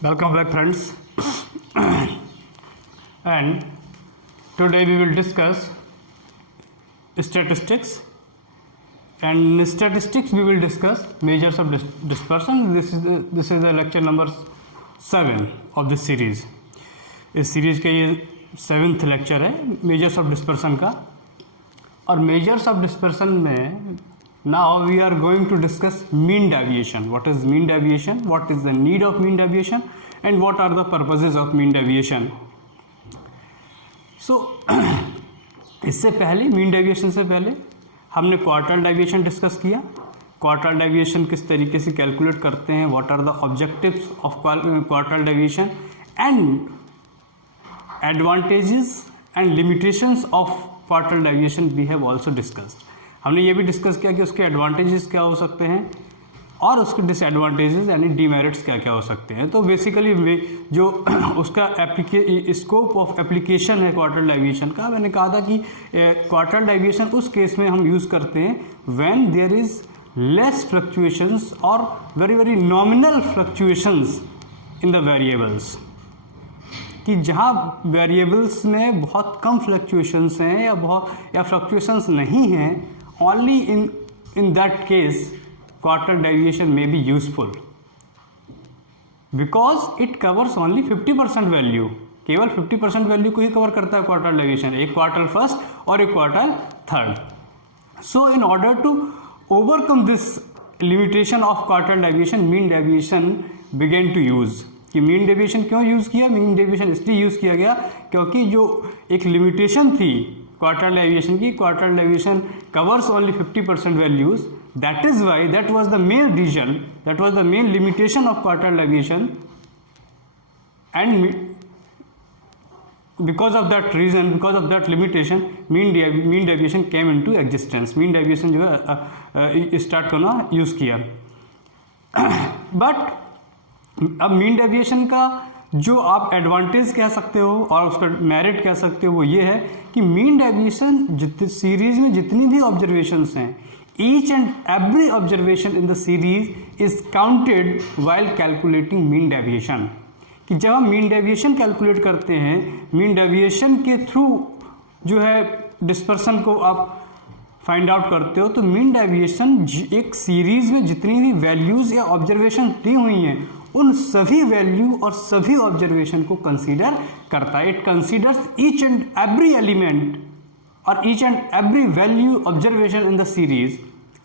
Welcome back, friends. And today we will discuss statistics. And in statistics we will discuss measures of dispersion. This is the lecture number 7 of this series. इस series का ये 7th lecture है measures of dispersion का. और measures of dispersion में now we are going to discuss mean deviation. What is mean deviation? What is the need of mean deviation? And what are the purposes of mean deviation? So इससे पहले mean deviation से पहले हमने quartile deviation discuss किया. Quartile deviation किस तरीके से calculate करते हैं, what are the objectives of quartile deviation and advantages and limitations of quartile deviation we have also discussed. हमने ये भी डिस्कस किया कि उसके एडवांटेजेस क्या हो सकते हैं और उसके डिसएडवांटेजेस यानी डीमेरिट्स क्या क्या हो सकते हैं. तो बेसिकली जो उसका स्कोप ऑफ एप्लीकेशन है क्वार्टाइल डेविएशन का, मैंने कहा था कि क्वार्टाइल डेविएशन उस केस में हम यूज़ करते हैं when there is less fluctuations और very very nominal fluctuations in the variables, कि जहाँ वेरिएबल्स में बहुत कम फ्लक्चुएशंस हैं या फ्लक्चुएशंस नहीं हैं. Only in that case quartile deviation may be useful because it covers only 50% value. केवल 50% वैल्यू को ही कवर करता है क्वार्टाइल डेविएशन, एक क्वार्टाइल फर्स्ट और एक quartile third. So in order to overcome this limitation of quartile deviation mean deviation began to use. कि mean deviation क्यों यूज़ किया? मीन डेविएशन इसलिए यूज़ किया गया क्योंकि जो एक लिमिटेशन थी क्वार्टाइल डेविएशन की, quartile deviation covers only 50% values. That is why that was the main reason, that was the main limitation of quartile deviation, and because of that reason, because of that limitation, mean deviation came into existence. mean deviation जो है start करना use किया. But अब mean deviation का जो आप advantage कह सकते हो और उसका मेरिट कह सकते हो वो ये है कि मीन डेविएशन सीरीज में जितनी भी ऑब्जर्वेशंस हैं, each and every observation in the series is counted while calculating mean deviation. कि जब हम मीन डेविएशन कैलकुलेट करते हैं, मीन डेविएशन के थ्रू जो है डिस्पर्सन को आप फाइंड आउट करते हो, तो मीन डेविएशन एक सीरीज में जितनी भी वैल्यूज़ या ऑब्जर्वेशन दी हुई हैं उन सभी वैल्यू और सभी ऑब्जर्वेशन को कंसीडर करता है. It considers each and every element और each and every value observation in the series.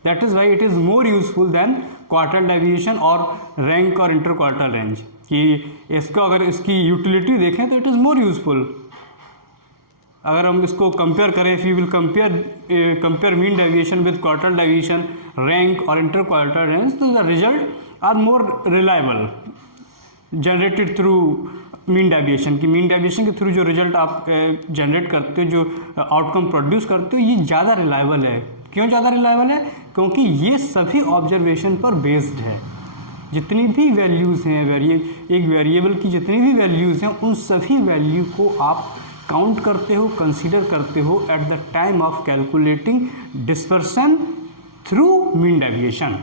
That is why it is more useful than quartile deviation और रैंक और इंटर क्वार्टाइल रेंज. कि इसको अगर इसकी यूटिलिटी देखें तो इट इज़ मोर यूजफुल. अगर हम इसको कंपेयर करें, if you will compare mean deviation with quartile deviation, rank और इंटर क्वार्टाइल रेंज, तो the result are more reliable generated through mean deviation. की मीन डेविएशन के थ्रू जो रिजल्ट आप जनरेट करते हो, जो आउटकम प्रोड्यूस करते हो, ये ज़्यादा रिलायबल है. क्यों ज़्यादा रिलायबल है? क्योंकि ये सभी ऑब्जर्वेशन पर बेस्ड है. जितनी भी वैल्यूज़ हैं एक वेरिएबल की जितनी भी वैल्यूज़ हैं उन सभी वैल्यू को आप काउंट करते हो, कंसीडर करते हो at the time of calculating dispersion through mean deviation.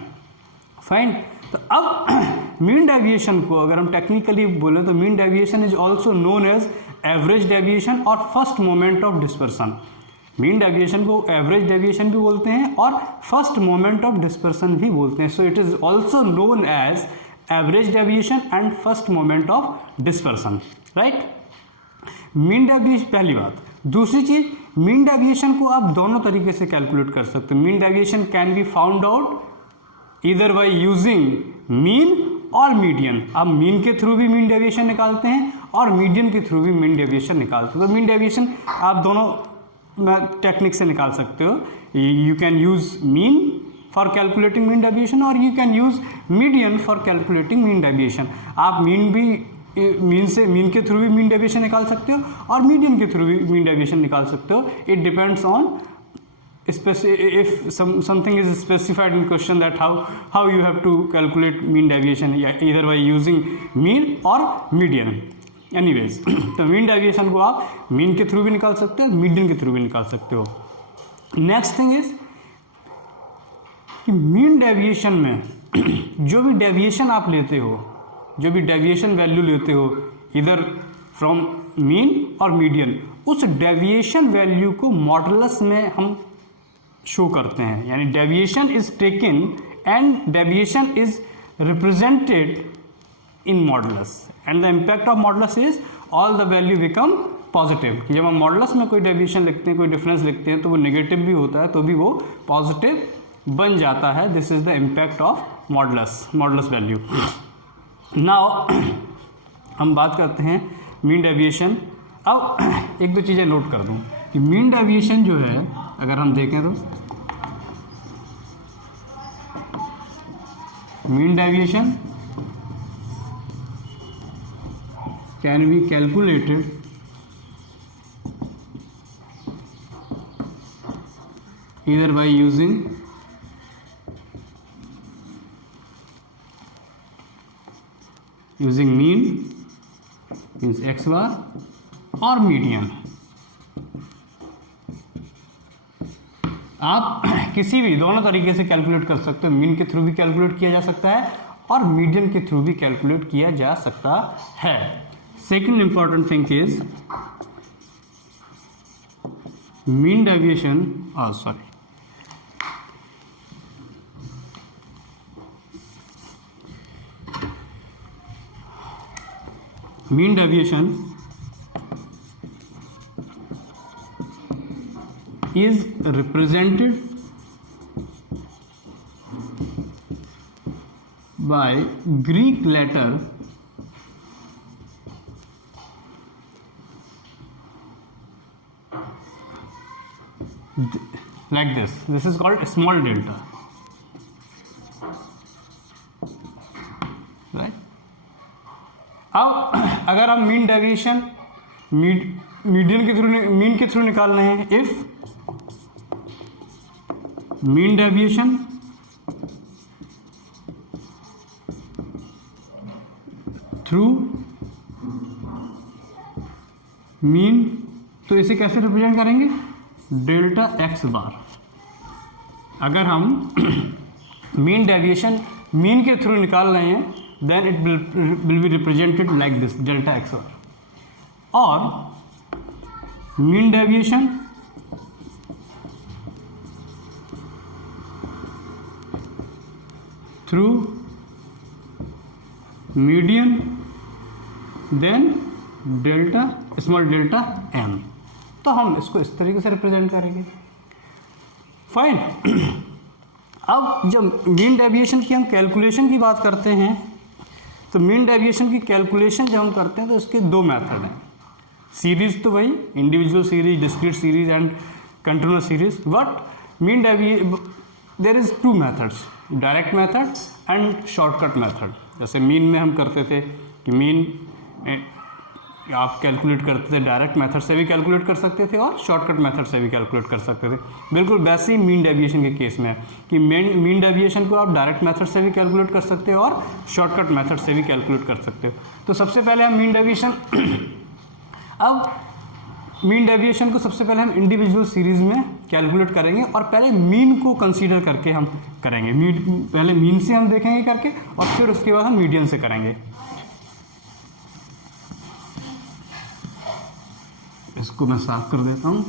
Fine. तो अब मीन डेविएशन को अगर हम टेक्निकली बोलें तो mean deviation is also known as average deviation और first moment of dispersion. Mean deviation को एवरेज डेविएशन भी बोलते हैं और फर्स्ट मोमेंट ऑफ डिस्पर्सन भी बोलते हैं. So it is also known as average deviation and first moment of dispersion. Right. Mean deviation पहली बात. दूसरी चीज, मीन डेविएशन को आप दोनों तरीके से कैलकुलेट कर सकते हो. Mean deviation can be found out either by using mean और मीडियन. आप मीन के थ्रू भी मीन डेविएशन निकालते हैं और मीडियन के थ्रू भी मीन डेविएशन निकालते हो. तो मीन डेविएशन आप दोनों टेक्निक से निकाल सकते हो. You can use mean for calculating mean deviation और you can use median for calculating mean deviation. आप मीन के थ्रू भी मीन डेविएशन निकाल सकते हो और मीडियन के थ्रू भी मीन डेविएशन निकाल सकते हो. It depends on if something is specified in question that how you have to calculate mean deviation, either by using mean or median. Anyways, तो मीन डेविएशन को आप मीन के through भी निकाल सकते हो, मीडियन के थ्रू भी निकाल सकते हो. नेक्स्ट थिंग इज कि मीन डेविएशन में जो भी डेविएशन आप लेते हो जो भी डेविएशन वैल्यू लेते हो इधर फ्रॉम मीन और मीडियन, उस डेविएशन वैल्यू को मॉडुलस में हम शो करते हैं, यानी deviation is taken and deviation is represented in modulus and the impact of modulus is all the value become positive. जब हम मॉडुलस में कोई डेविएशन लिखते हैं, कोई डिफरेंस लिखते हैं, तो वो नेगेटिव भी होता है तो भी वो पॉजिटिव बन जाता है। This is the impact of modulus value. Now हम बात करते हैं मीन डेविएशन। अब एक दो चीज़ें नोट कर दूं कि मीन डेविएशन जो है अगर हम देखें तो mean deviation can be calculated either by using mean means x bar or median। आप किसी भी दोनों तरीके से कैलकुलेट कर सकते हो, मीन के थ्रू भी कैलकुलेट किया जा सकता है और मीडियन के थ्रू भी कैलकुलेट किया जा सकता है। Second important thing is mean deviation mean deviation is represented by Greek letter like this. This is called small delta, right? अब अगर हम मीन डेविएशन मीडियन के थ्रू मीन के थ्रू निकाल रहे हैं, if mean deviation through mean, तो इसे कैसे रिप्रेजेंट करेंगे? डेल्टा एक्स बार। अगर हम मीन डेविएशन मीन के थ्रू निकाल रहे हैं then it will be represented like this, delta x bar, और mean deviation through median then delta small delta m। तो हम इसको इस तरीके से रिप्रेजेंट करेंगे। फाइन। अब जब मीन डेविएशन की हम कैलकुलेशन की बात करते हैं तो मीन डेविएशन की कैलकुलेशन जब हम करते हैं तो इसके दो मेथड हैं। सीरीज तो वही individual series, discrete series and continuous series, but mean there is two methods, direct method and shortcut method. जैसे मीन में हम करते थे कि मीन आप कैलकुलेट करते थे, डायरेक्ट मेथड से भी कैलकुलेट कर सकते थे और शॉर्टकट मेथड से भी कैलकुलेट कर सकते थे। बिल्कुल वैसे ही मीन डेविएशन के केस में है कि मीन डेविएशन को आप डायरेक्ट मेथड से भी कैलकुलेट कर सकते हो और शॉर्टकट मेथड से भी कैलकुलेट कर सकते हो। तो सबसे पहले हम मीन डेविएशन अब मीन डेविएशन को सबसे पहले हम इंडिविजुअल सीरीज में कैलकुलेट करेंगे और पहले मीन को कंसीडर करके हम करेंगे। पहले मीन से हम देखेंगे करके और फिर उसके बाद हम मीडियन से करेंगे। इसको मैं साफ कर देता हूं।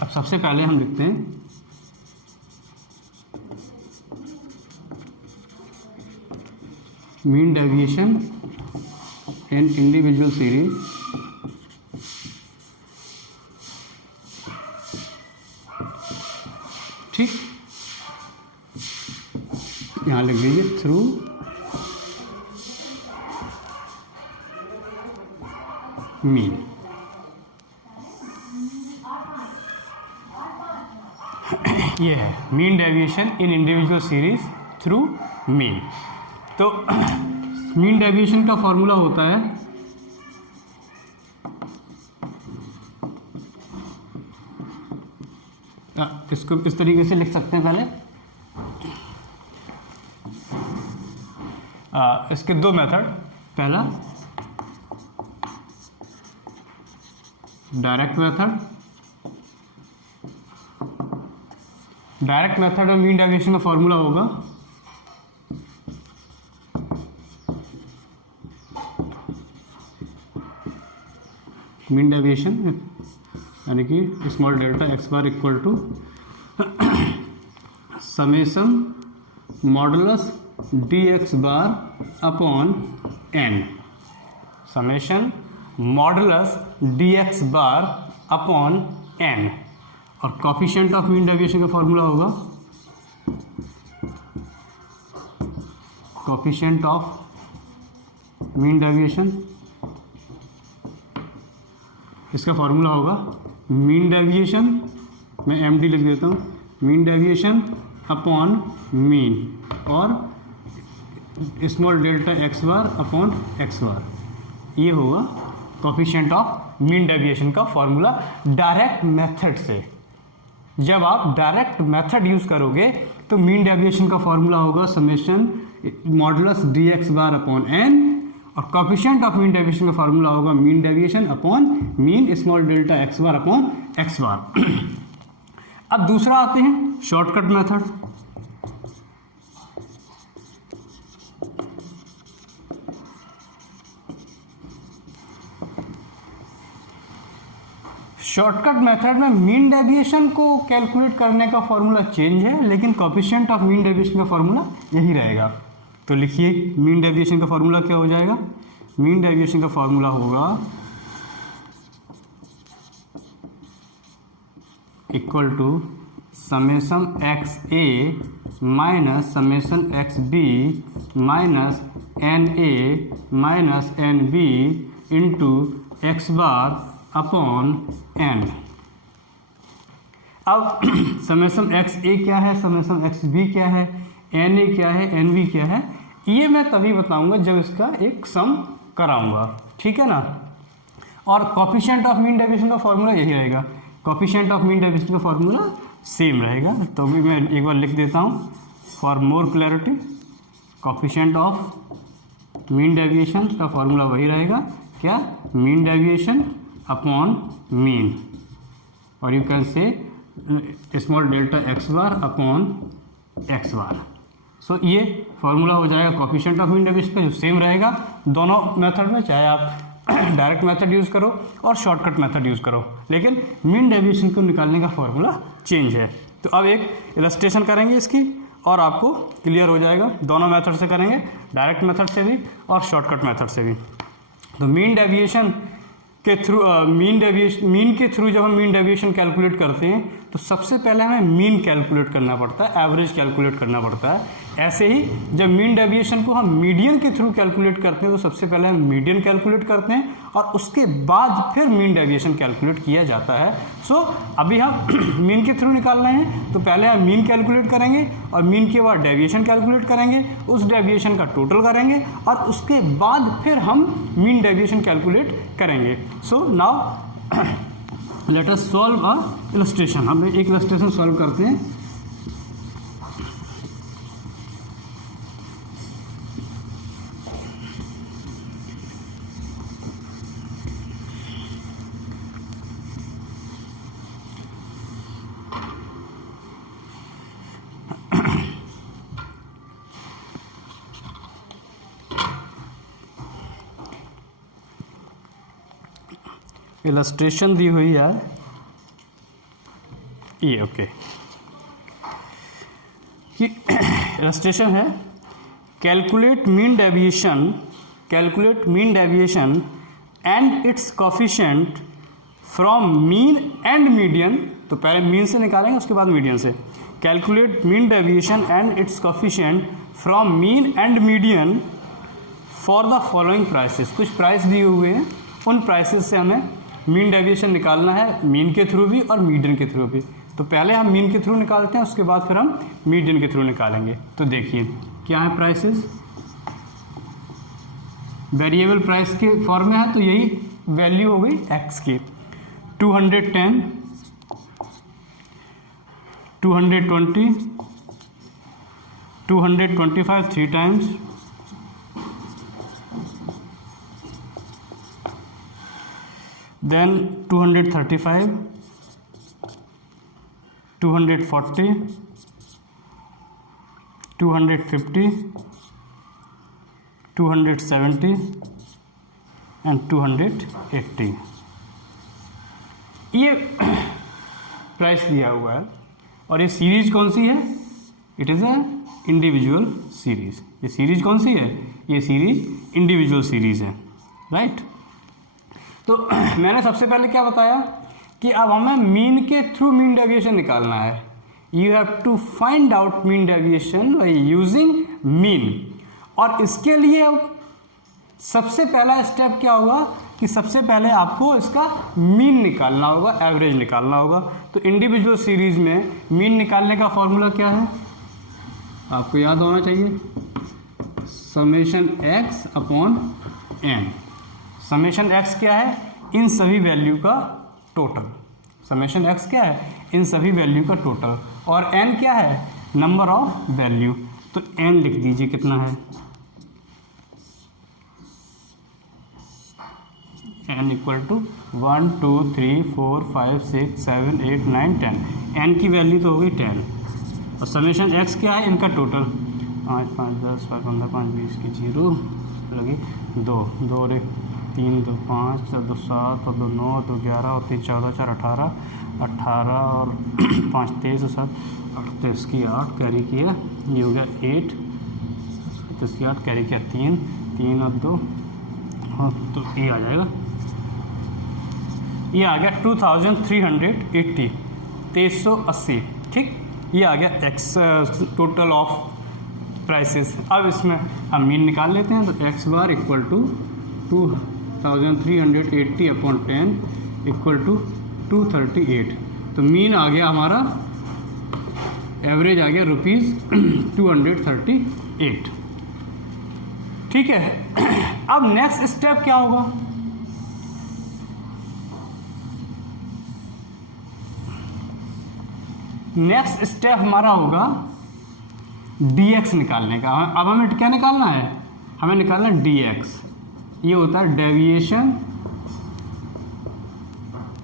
अब सबसे पहले हम लिखते हैं मीन डेविएशन इन इंडिविजुअल सीरीज ठीक, यहां लिख दीजिए थ्रू मीन। ये है मीन डेविएशन इन इंडिविजुअल सीरीज थ्रू मीन। तो मीन डेविएशन का फॉर्मूला होता है इसको इस तरीके से लिख सकते हैं। पहले इसके दो मेथड, पहला डायरेक्ट मेथड। डायरेक्ट मेथड में मीन डेविएशन का फॉर्मूला होगा मीन डेविएशन यानी कि small delta x bar equal to summation modulus D x bar upon N, summation modulus D x bar upon N. और कोफिशिएंट ऑफ मीन डेविएशन का formula होगा coefficient of mean deviation, इसका formula होगा mean deviation, मैं M D लिख देता हूँ, mean deviation upon mean और small delta x bar upon x bar, ये होगा कोफिशिएंट ऑफ मीन डेविएशन का फॉर्मूला डायरेक्ट मेथड से। जब आप डायरेक्ट मेथड यूज करोगे तो मीन डेविएशन का फॉर्मूला होगा summation modulus D x bar upon N, और कोफिशिएंट ऑफ मीन डेविएशन का फॉर्मूला होगा mean deviation upon mean small delta x bar upon x bar. अब दूसरा आते हैं शॉर्टकट मेथड। शॉर्टकट मेथड में मीन डेविएशन को कैलकुलेट करने का फॉर्मूला चेंज है, लेकिन कोफिशिएंट ऑफ मीन डेविएशन का फॉर्मूला यही रहेगा। तो लिखिए मीन डेविएशन का फॉर्मूला क्या हो जाएगा, मीन डेविएशन का फॉर्मूला होगा equal to summation X A minus summation X B minus N A minus N B into X bar upon N. अब समेशन एक्स ए क्या है, समेशन एक्स बी क्या है, एन ए क्या है, N B क्या है, ये मैं तभी बताऊंगा जब इसका एक सम कराऊंगा, ठीक है ना। और कोफिशिएंट ऑफ मीन डेविएशन का फॉर्मूला यही रहेगा, कोफिशिएंट ऑफ मीन डेविएशन का फॉर्मूला सेम रहेगा। तो भी मैं एक बार लिख देता हूँ for more clarity, coefficient of mean deviation का फॉर्मूला वही रहेगा, क्या, मीन डेविएशन अपॉन मीन, और you can say small delta x bar upon x bar. So ये फॉर्मूला हो जाएगा कोफिशिएंट ऑफ मीन डेविएशन का, जो सेम रहेगा दोनों मेथड में, चाहे आप डायरेक्ट मेथड यूज़ करो और शॉर्टकट मेथड यूज़ करो, लेकिन मीन डेविएशन को निकालने का फॉर्मूला चेंज है। तो अब एक इलस्ट्रेशन करेंगे इसकी और आपको क्लियर हो जाएगा, दोनों मेथड से करेंगे, डायरेक्ट मेथड से भी और शॉर्टकट मेथड से भी। तो मीन डेविएशन के थ्रू मीन के थ्रू जब हम मीन डेविएशन कैलकुलेट करते हैं तो सबसे पहले हमें मीन कैलकुलेट करना पड़ता है, एवरेज कैलकुलेट करना पड़ता है। ऐसे ही जब मीन डेविएशन को हम मीडियन के थ्रू कैलकुलेट करते हैं तो सबसे पहले हम मीडियन कैलकुलेट करते हैं और उसके बाद फिर मीन डेविएशन कैलकुलेट किया जाता है। सो अभी हम मीन के थ्रू निकाल रहे हैं, तो पहले हम मीन कैलकुलेट करेंगे और मीन के बाद डेविएशन कैलकुलेट करेंगे, उस डेविएशन का टोटल करेंगे और उसके बाद फिर हम मीन डेविएशन कैलकुलेट करेंगे। So now let us solve a illustration. हम एक इलस्ट्रेशन सॉल्व करते हैं। इलस्ट्रेशन दी हुई है ये, ओके, इलस्ट्रेशन है calculate mean deviation and it's coefficient from mean and median. तो पहले मीन से निकालेंगे उसके बाद मीडियन से। Calculate mean deviation and it's coefficient from mean and median for the following prices. कुछ प्राइस दिए हुए हैं, उन प्राइसेस से हमें मीन डेविएशन निकालना है, मीन के थ्रू भी और मीडियन के थ्रू भी। तो पहले हम मीन के थ्रू निकालते हैं, उसके बाद फिर हम मीडियन के थ्रू निकालेंगे। तो देखिए क्या है प्राइसेस, वेरिएबल प्राइस के फॉर्म में है तो यही वैल्यू हो गई एक्स की। 210, 220, 225 3 टाइम्स, then 235, 240, 250, 270 and 280 ये प्राइस दिया हुआ है। और ये सीरीज कौन सी है? It is a individual series. ये सीरीज कौन सी है? ये सीरीज इंडिविजुअल सीरीज है, राइट। तो मैंने सबसे पहले क्या बताया कि अब हमें मीन के थ्रू मीन डेविएशन निकालना है। You have to find out mean deviation by using mean. और इसके लिए सबसे पहला स्टेप क्या होगा कि सबसे पहले आपको इसका मीन निकालना होगा, एवरेज निकालना होगा। तो इंडिविजुअल सीरीज में मीन निकालने का फॉर्मूला क्या है? आपको याद होना चाहिए, summation X upon N. Summation X क्या है? इन सभी वैल्यू का टोटल। समेशन एक्स क्या है? इन सभी वैल्यू का टोटल। और एन क्या है? Number of value. तो एन लिख दीजिए कितना है, n इक्वल टू 1 2 3 4 5 6 7 8 9 10। n की वैल्यू तो होगी 10 और समेशन x क्या है? इनका टोटल 5 5 10 5 15 5 20 की 0 लगी 2 2 और 1 3 2 5 4 2 7 और 2 9 2 11 और 3 14 4 18 और 5 23 7 38 की 8 कैरी किया, ये हो गया 8 38 की 8 कैरी किया 3 3 और 2 हाँ, तो ये आ जाएगा, ये आ गया 2380 2380। ठीक, ये आ गया एक्स टोटल ऑफ प्राइसेस। अब इसमें हम मीन निकाल लेते हैं। तो X bar equal to 2380 upon 10 equal to 238। तो मीन आ गया हमारा, एवरेज आ गया ₹238। ठीक है। अब नेक्स्ट स्टेप क्या होगा? नेक्स्ट स्टेप हमारा होगा dx निकालने का। अब हमें क्या निकालना है? हमें निकालना है dx। ये होता है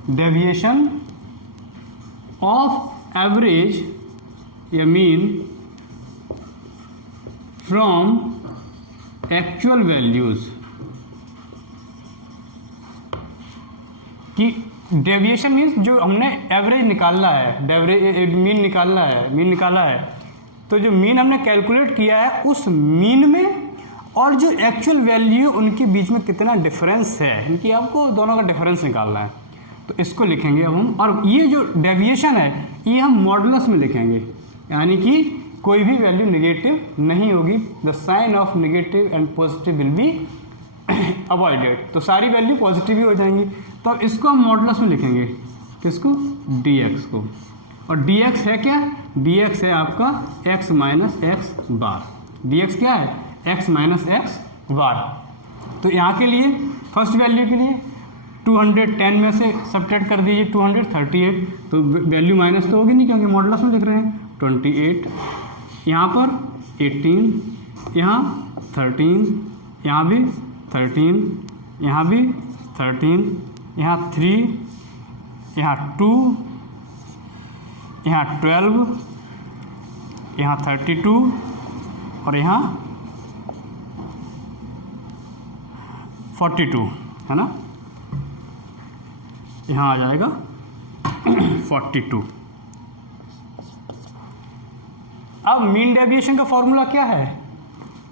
डेविएशन ऑफ एवरेज या मीन फ्रॉम एक्चुअल वैल्यूज। कि डेविएशन मीन्स जो हमने एवरेज निकालना है, मीन निकाला है। तो जो मीन हमने कैलकुलेट किया है उस मीन में और जो एक्चुअल वैल्यू उनके बीच में कितना डिफरेंस है, इनकी आपको दोनों का डिफरेंस निकालना है। तो इसको लिखेंगे अब हम। और ये जो डेविएशन है ये हम मॉडुलस में लिखेंगे, यानी कि कोई भी वैल्यू नेगेटिव नहीं होगी। The sign of negative and positive will be avoided. तो सारी वैल्यू पॉजिटिव ही हो जाएंगी। तो अब इसको हम मॉडुलस में लिखेंगे, किसको? dx को। और dx है क्या? dx है आपका x माइनस एक्स बार। dx क्या है? x माइनस एक्स बार। तो यहाँ के लिए फर्स्ट वैल्यू के लिए 210 में से सब्ट्रैक्ट कर दीजिए 238। तो वैल्यू माइनस तो होगी नहीं क्योंकि मॉडुलस में लिख रहे हैं। 28 यहाँ पर 18, यहाँ 13, यहाँ भी 13, यहाँ भी 13, यहाँ 3, यहाँ 2, यहाँ 12, यहाँ 32 और यहाँ 42 है ना। यहाँ आ जाएगा 42। अब मीन डेविएशन का फॉर्मूला क्या है?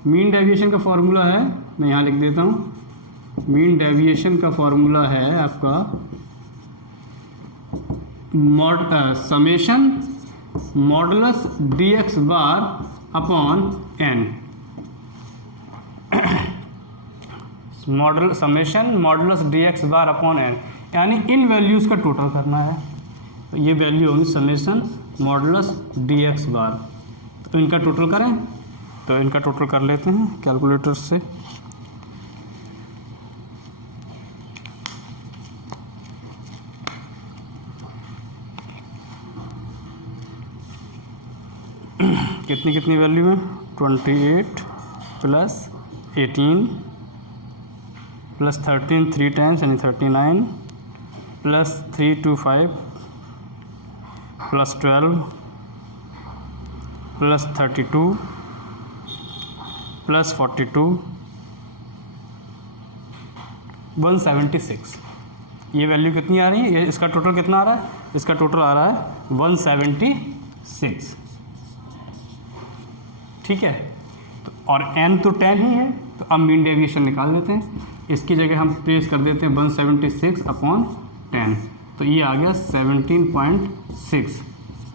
मीन डेविएशन का फॉर्मूला है, मैं यहाँ लिख देता हूँ। मीन डेविएशन का फॉर्मूला है आपका summation modulus dx bar upon n। Summation modulus dx bar upon n, यानी इन वैल्यूज़ का टोटल करना है। तो ये वैल्यू होगी समेशन मॉडुलस dx बार। तो इनका टोटल करें, तो इनका टोटल कर लेते हैं कैलकुलेटर से। कितनी कितनी वैल्यू है? 28 प्लस 18 प्लस 13 3 टाइम्स यानी 39 +325 +12 +32 +42 176। ये वैल्यू कितनी आ रही है? ये इसका टोटल कितना आ रहा है? इसका टोटल आ रहा है 176। ठीक है, तो और n तो 10 ही है, तो अब मीन डेविएशन निकाल लेते हैं। इसकी जगह हम प्लेस कर देते हैं 176/10, तो ये आ गया 17.6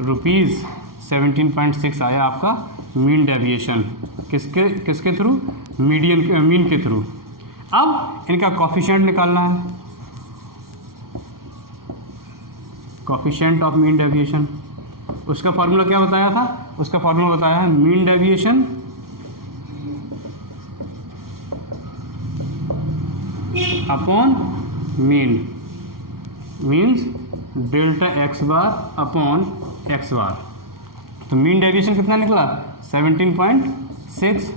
रुपीज़। 17.6 आया आपका मीन डेविएशन। किसके थ्रू? मीन के थ्रू। अब इनका कॉफिशिएंट निकालना है, कॉफिशिएंट ऑफ मीन डेविएशन। उसका फार्मूला क्या बताया था? उसका फार्मूला बताया है mean deviation upon mean, means delta x bar upon x बार। तो मीन डेविएशन कितना निकला? 17.6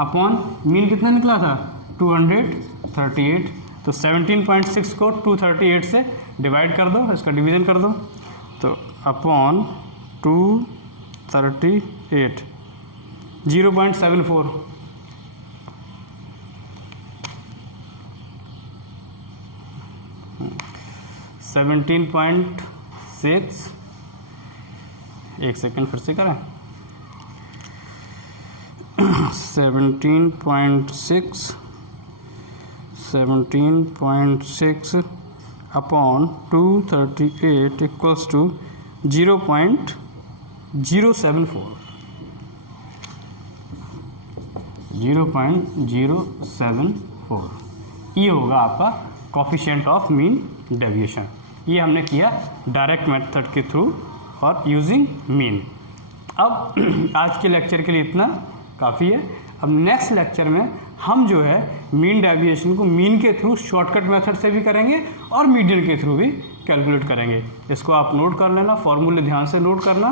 अपॉन मीन कितना निकला था? 238। तो 17.6 को 238 से डिवाइड कर दो, इसका डिवीज़न कर दो, तो अपॉन 238 0.74। एक सेकेंड फिर से करें। 17.6 अपॉन 238 इक्वल्स टू 0.074। 0.074 ये होगा आपका कॉफिशिएंट ऑफ मीन डेविएशन। ये हमने किया डायरेक्ट मेथड के थ्रू और यूजिंग मीन। अब आज के लेक्चर के लिए इतना काफ़ी है। अब नेक्स्ट लेक्चर में हम जो है मीन डेविएशन को मीन के थ्रू शॉर्टकट मेथड से भी करेंगे और मीडियन के थ्रू भी कैलकुलेट करेंगे। इसको आप नोट कर लेना, फॉर्मूले ध्यान से नोट करना,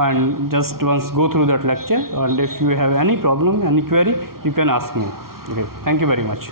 and just once go through that lecture, and if you have any problem, any query, you can ask me. Okay, thank you very much.